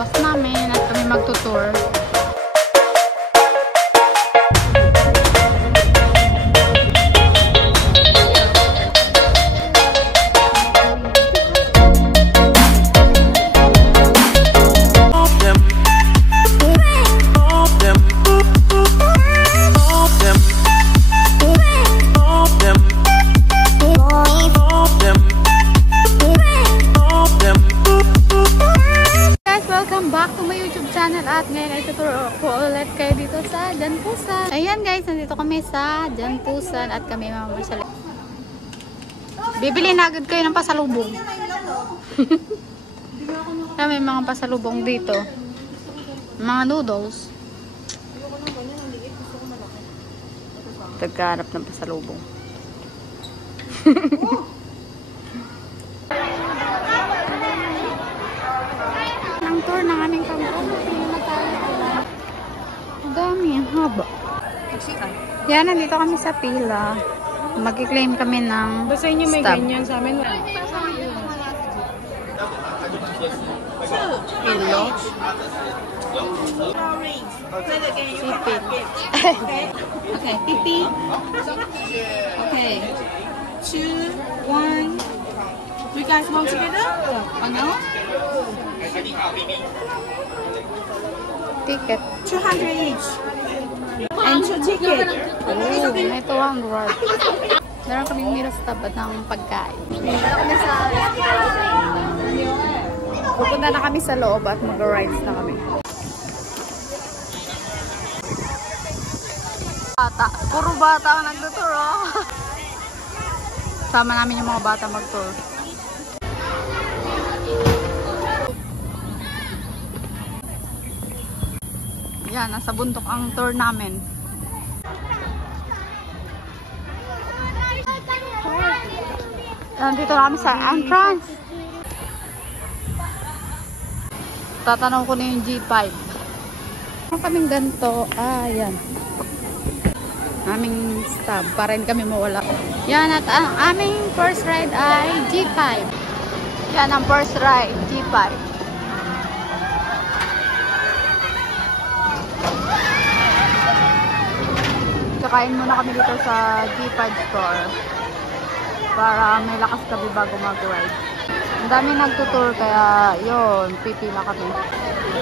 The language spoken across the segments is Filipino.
bus namin at kami magtutour. At ngayon ay tuturo ko ulit kayo dito sa Janpusan. Ayan guys, nandito kami sa Janpusan at kami mamamasali. Bibili na agad kayo ng pasalubong. Kami mga pasalubong dito. Mga noodles. Pagkaharap ng pasalubong. Ang tour ng aming kampong. Dami, ang haba. Yan, nandito kami sa pila. Mag-claim kami ng basta inyo may stub. ganyan sa amin. Pilo. Sipit. Okay, pipi. Okay. 2, 1. You guys want together? Ano? Ticket. 200 each. And 2 ticket. Oh, may 200. Meron kaming meal stub at ng pagkain. Pupunta na kami sa loob at mag-rides na kami. Bata. Puro bata ang nagtutour, oh. Sama namin yung mga bata mag-tour. Yan, nasa bundok ang tour namin. Nandito na kami sa entrance. Tatanaw ko na yung G5. Ano kaming ganito? Yan. Aming stub. Para rin kami mawala. Yan, at ang aming first ride ay G5. Yan ang first ride, G5. Kakain muna kami dito sa G5 store para may lakas kami bago mag-ride. Ang dami nagtutour kaya yun, pipila kami.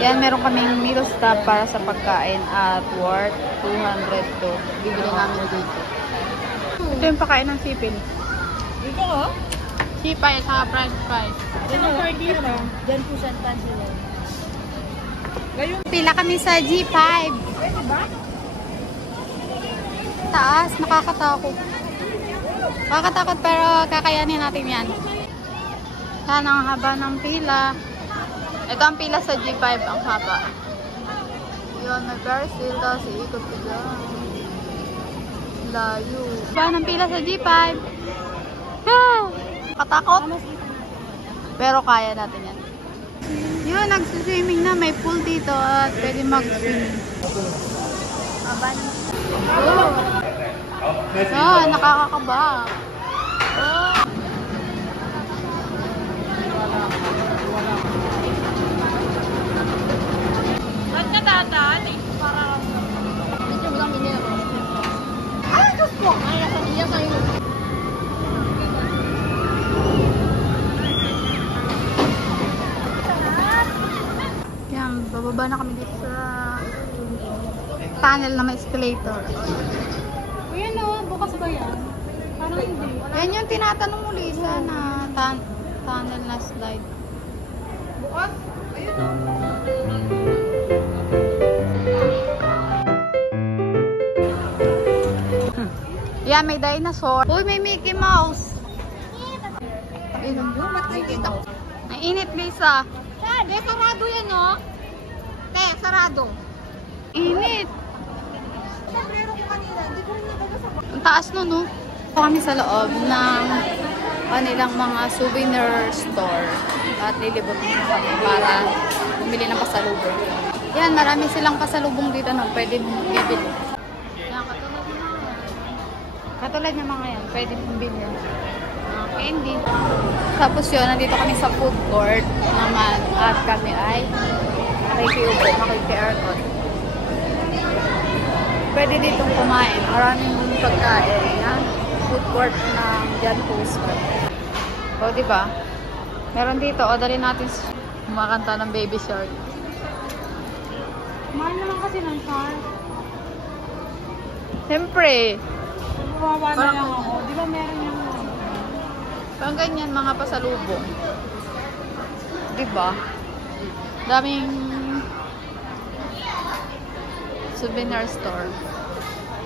Yan, meron kaming meal stub para sa pagkain at worth 200 to. Bibili namin dito. Ito yung pakain ng sipin. Dito ko? Sipay sa french fries. Dito ko dito. Diyan po sa Tanzania. Pila kami sa G5. Pwede ba? Taas, nakakatakot. Nakakatakot pero kakayanin natin yan. Yan ang haba ng pila. Ito ang pila sa G5, ang haba. Yun, may Brazil, tapos iikot ko dyan. Layo. Haba ng pila sa G5. Katakot. Pero kaya natin yan. Yun, nagsiswimming na. May pool dito at pwede mag-swimming. Haba ng nakakakaba. Ba't ka dadaan eh? Para medyo lang minero. Ay, Diyos mo! Ay, nasa niya sa'yo. Yan, bababa na kami dito sa tunnel na may escalator. Ayan o, bukas ba yan? Parang hindi. Yan yung tinatanong mo, Lisa, na tunnel na slide. Bukas? Ayun o. Yan, may dinosaur. Uy, may Mickey Mouse. Ayun, Nakikita ko. ang init, Lisa. Te, sarado yan o. Te, sarado. Init. Sombrero ko kanina, hindi ko rin nababasa. Ang taas nun, no? Kami sa loob ng kanilang mga souvenir store. At lilibot na kami para bumili ng pasalubong. Yan, marami silang pasalubong dito na pwede mong bibili. Yan, katulad ng mga yan, pwede mong bibili. Candy. Tapos yun, nandito kami sa food court naman at kami ay Makikiupo, makiki-aircon. Pwede ditong kumain. Maraming pagkain. Yan. Food court ng John Coaster. O, diba? Meron dito. O, dali natin kumakanta ng Baby Shark. Mahal naman kasi ng shark. Siyempre. Babawa na lang ako. Di ba meron yung Parang ganyan, mga pasalubong. Diba? Daming souvenir store.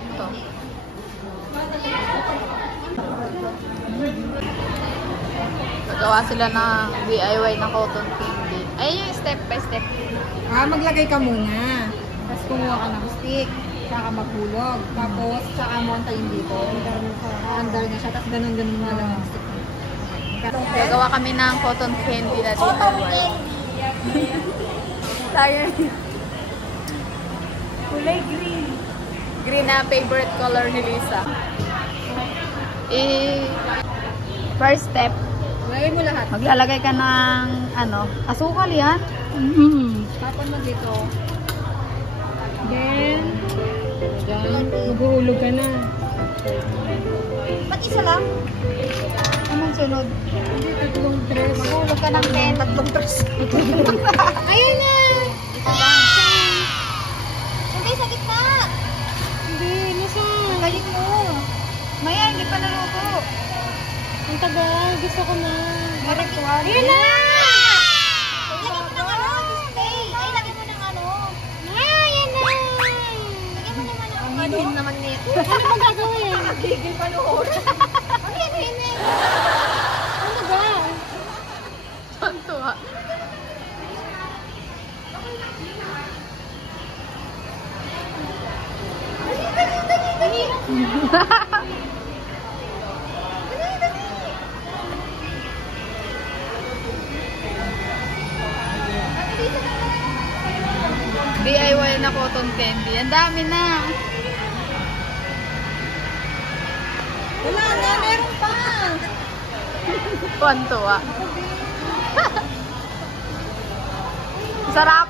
Ito. Nagawa sila ng DIY na cotton candy. Ayun yung step by step. maglagay ka muna. Tapos kumuha ka ng stick. Tsaka maghulog. Tapos, tsaka mo antayin dito. Andar na siya. Tapos ganun-ganun na lang yung stick. Gagawa kami ng cotton candy na DIY. Tayo. Kulay green. Green na favorite color ni Lisa. First step, Lagay mo lahat. maglalagay ka ng asukal yan. Tapon mo dito. Then, maghuhulog ka na. Ba't isa lang? Anong sunod? Hindi, tatlong tres. Magulog ka ng 10, tatlong tres. Ayun na! Hindi, sa gitna. Hindi, nasa? Balik mo. Maya, hindi pa naluto. Ang tagal, gusto ko na. Direktuan. Ayun na! Lagyan mo ng display. Ay, lagyan mo ng Ayan na! Lagyan mo naman ng Ang hinhin naman nito. Ano ba gagawin? Nagigil pa noon. Ang hinhin eh. Ano ba? Tonto ha. DIY na cotton candy. Ang dami na. Wala na, meron pa. Tonto ha. Sarap.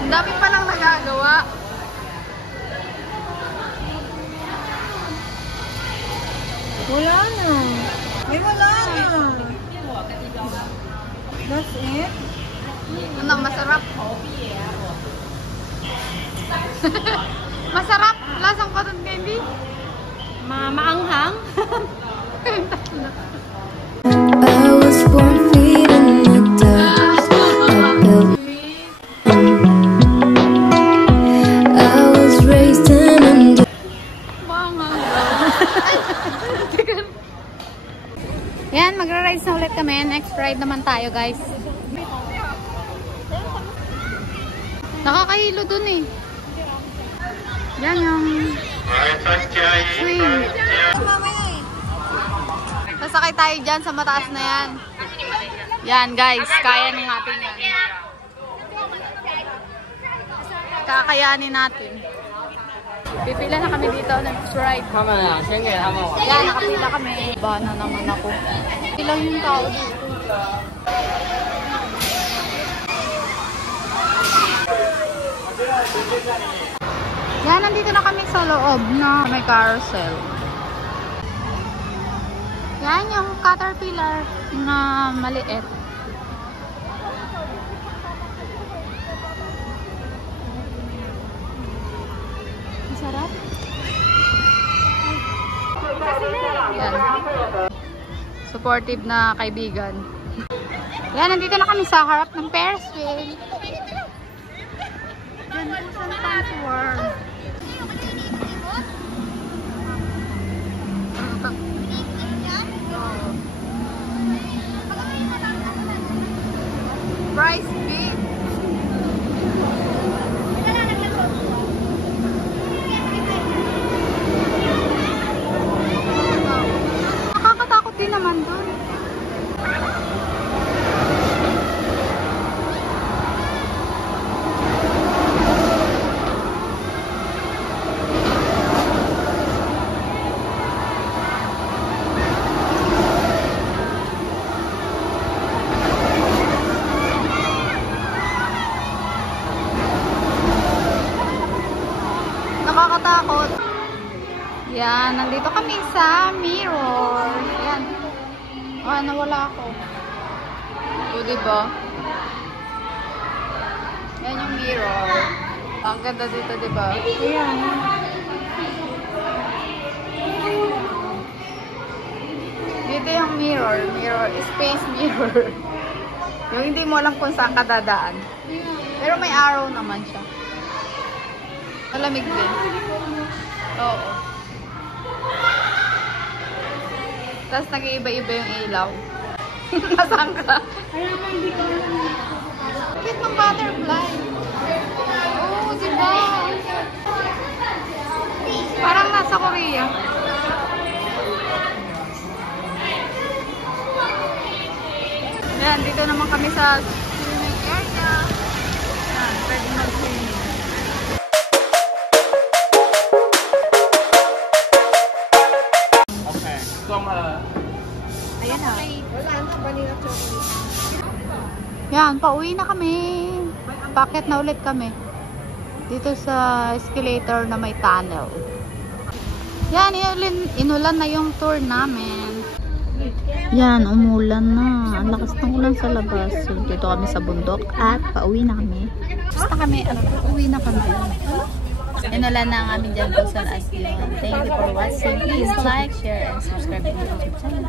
Ang dami pa lang nagagawa. Wala na. Ay, wala na. That's it? Ano, masarap. Masarap. Lasang cotton candy. Maanghang? I was born feet in the dust. I was raised in under. Yan, magra-rides na ulit kami. Next ride naman tayo, guys. Nakakahilo dun eh. Yan yung swing. Sasakay tayo dyan sa mataas na yan. Yan, guys. Kaya ng natin yan. Kakayanin natin. Pipila na kami dito. Next ride. Yan, nakapila kami. Ba na naman ako. Ilang yung tao dito. Yan, nandito na kami sa loob na may carousel. Yan yung caterpillar na maliit. Masarap. Yan. Supportive na kaibigan. Yan, nandito na kami sa harap ng Ferris wheel. Yan po sa tour. Price big. Nakakatakot din naman doon. kami sa mirror. Ayan. Ah, nawala ako. O, diba? Yan yung mirror. Ang ganda dito, diba? Ayan. Dito yung mirror. Space mirror. Yung hindi mo alam kung saan ka dadaan. Pero may arrow naman siya. Malamig din. Oo. Tapos nag-iiba-iba yung ilaw. Nasaan ka? Kaya nga hindi ko alam. Cute ng butterfly. Oo, diba? Parang nasa Korea. Yan, dito naman kami sa swimming area. Yan, pwede mag-swimming. Okay. Ayan na. Wala na, vanilla chocolate. Yan, pauwi na kami. Bakit na ulit kami? Dito sa escalator na may tunnel. Yan, inulan na yung tour namin. Yan, umulan na. Ang lakas ng ulan sa labas. So, dito kami sa bundok at pauwi na kami. Basta kami, pauwi na kami. Inulan na ang aming dyan po sa Asyon. Thank you for watching. Please like, share, and subscribe to my YouTube channel.